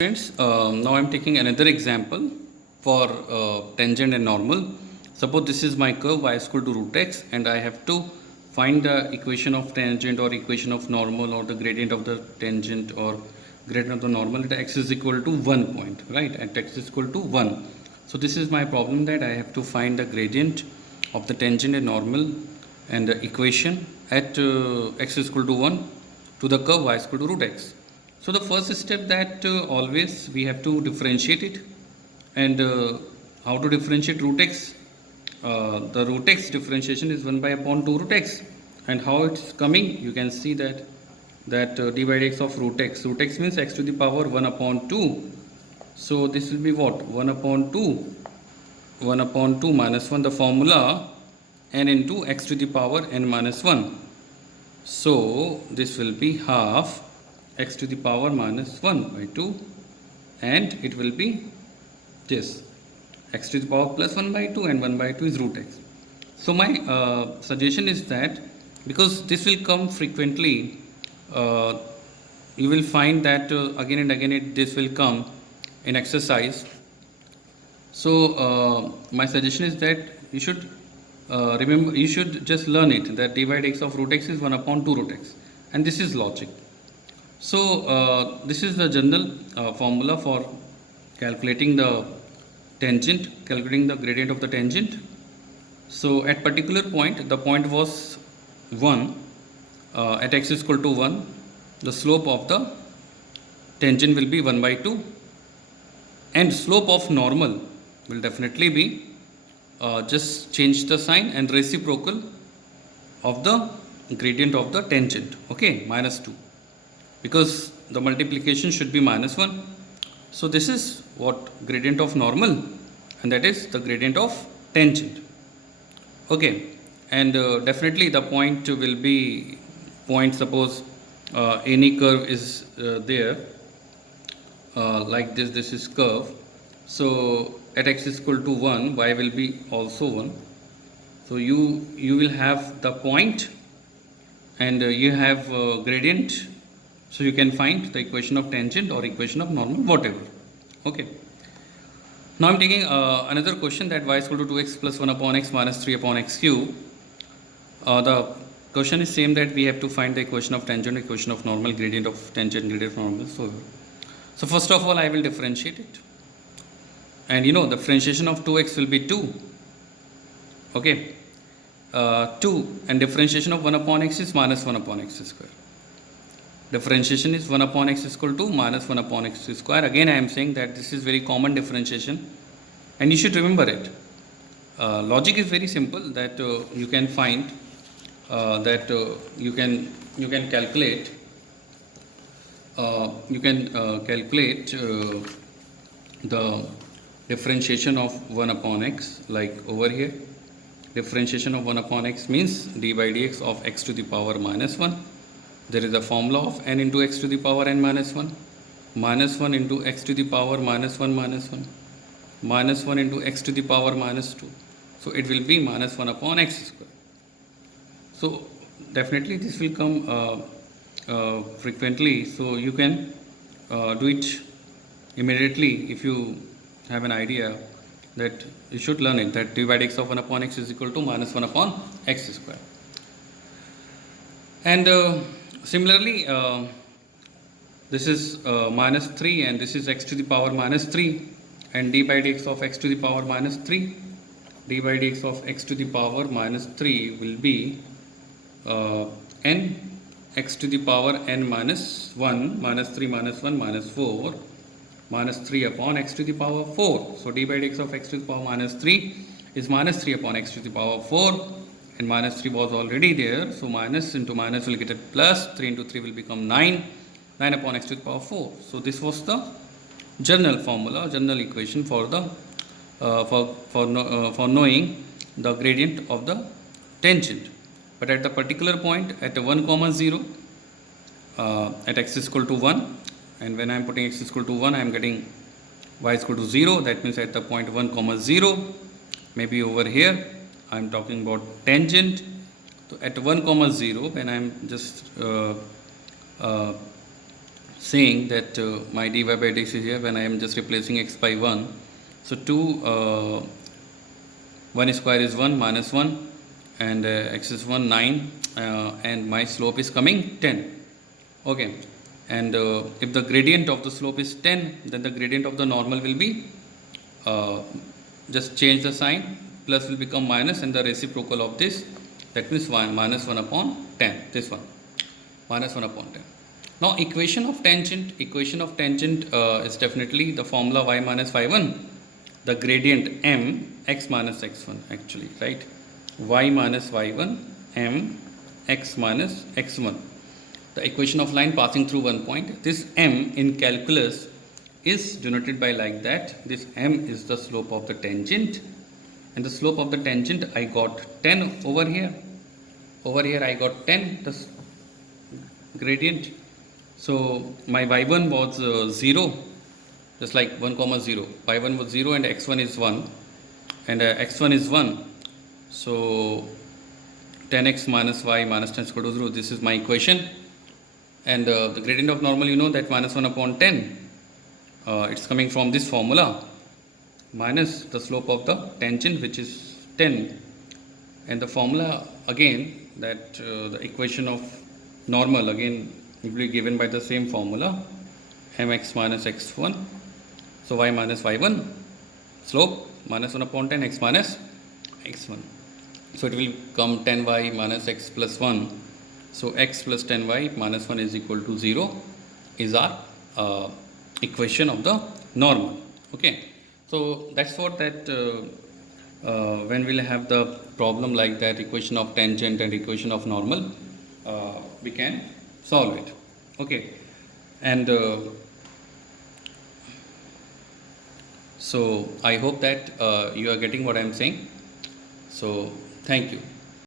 Friends, now I'm taking another example for tangent and normal. Suppose this is my curve y is equal to root x and I have to find the equation of tangent or equation of normal or the gradient of the tangent or gradient of the normal at x is equal to 1 point, right? At x is equal to 1. So this is my problem, that I have to find the gradient of the tangent and normal and the equation at x is equal to 1 to the curve y is equal to root x. So the first step, that always we have to differentiate it. And how to differentiate root x? The root x differentiation is 1 by upon 2 root x. And how it's coming? You can see that d by dx of root x. Root x means x to the power 1 upon 2. So this will be what? 1 upon 2. 1 upon 2 minus 1. The formula n into x to the power n minus 1. So this will be half x to the power minus 1 by 2, and it will be this x to the power plus 1 by 2, and 1 by 2 is root x. So my suggestion is that, because this will come frequently, you will find that again and again this will come in exercise. So my suggestion is that you should remember, you should just learn it, that d by dx of root x is 1 upon 2 root x, and this is logic. So this is the general formula for calculating the tangent, calculating the gradient of the tangent. So at particular point, the point was 1, at x is equal to 1, the slope of the tangent will be 1 by 2, and slope of normal will definitely be, just change the sign, and reciprocal of the gradient of the tangent, okay, minus 2. Because the multiplication should be minus 1. So this is what gradient of normal, and that is the gradient of tangent. Okay, and definitely the point will be point, suppose any curve is there, like this is curve. So at x is equal to 1, y will be also 1. So you will have the point, and you have gradient. So you can find the equation of tangent or equation of normal, whatever. Okay. Now I'm taking another question, that y is equal to 2x plus 1 upon x minus 3 upon x cube. The question is same, that we have to find the equation of tangent, equation of normal, gradient of tangent, gradient of normal. So first of all, I will differentiate it. And you know, the differentiation of 2x will be 2. Okay. 2, and differentiation of 1 upon x is minus 1 upon x square. Differentiation is 1 upon x is equal to minus 1 upon x square. Again, I am saying that this is very common differentiation, and you should remember it. Logic is very simple, that you can find that you can calculate the differentiation of 1 upon x, like over here. Differentiation of 1 upon x means d by dx of x to the power minus 1. There is a formula of n into x to the power n minus 1, minus 1 into x to the power minus 1 minus 1, minus 1 into x to the power minus 2. So it will be minus 1 upon x square. So definitely this will come frequently. So you can do it immediately if you have an idea, that you should learn it, that d by dx of 1 upon x is equal to minus 1 upon x square. And similarly, this is minus 3, and this is x to the power minus 3, and d by dx of x to the power minus 3. D by dx of x to the power minus 3 will be n x to the power n minus 1, minus 3 minus 1 minus 4, minus 3 upon x to the power 4. So d by dx of x to the power minus 3 is minus 3 upon x to the power 4. And minus 3 was already there, so minus into minus will get a plus, 3 into 3 will become 9, 9 upon x to the power 4. So this was the general formula, general equation for the for knowing the gradient of the tangent. But at the particular point, at 1 comma 0, at x is equal to 1, and when I am putting x is equal to 1, I am getting y is equal to 0. That means at the point 1 comma 0, maybe over here I am talking about tangent. So at 1 comma 0, when I am just saying that my dy by dx is here when I am just replacing x by 1. So 2 1 square is 1 minus 1 and x is 1 9 and my slope is coming 10. Okay, and if the gradient of the slope is 10, then the gradient of the normal will be just change the sign, plus will become minus, and the reciprocal of this, that means 1 minus 1 upon 10, this one minus 1 upon 10. Now equation of tangent is definitely the formula y minus y1, the gradient m x minus x1 actually, right? Y minus y1 m x minus x1, the equation of line passing through one point. This m in calculus is denoted by like that. This m is the slope of the tangent, and the slope of the tangent I got 10 over here. Over here I got 10, the gradient. So my y1 was 0, just like 1 comma 0. Y1 was 0 and x1 is 1, and x1 is 1. So 10x minus y minus 10 is equal to 0. This is my equation. And the gradient of normal, you know that minus 1 upon 10. It's coming from this formula, minus the slope of the tangent, which is 10. And the formula again, that the equation of normal again will be given by the same formula, mx minus x1. So y minus y1, slope minus 1 upon 10, x minus x1. So it will come 10y minus x plus 1. So x plus 10y minus 1 is equal to 0 is our equation of the normal. Okay, so that's what that when we'll have the problem like that, equation of tangent and equation of normal, we can solve it. Okay, and so I hope that you are getting what I am saying. So thank you.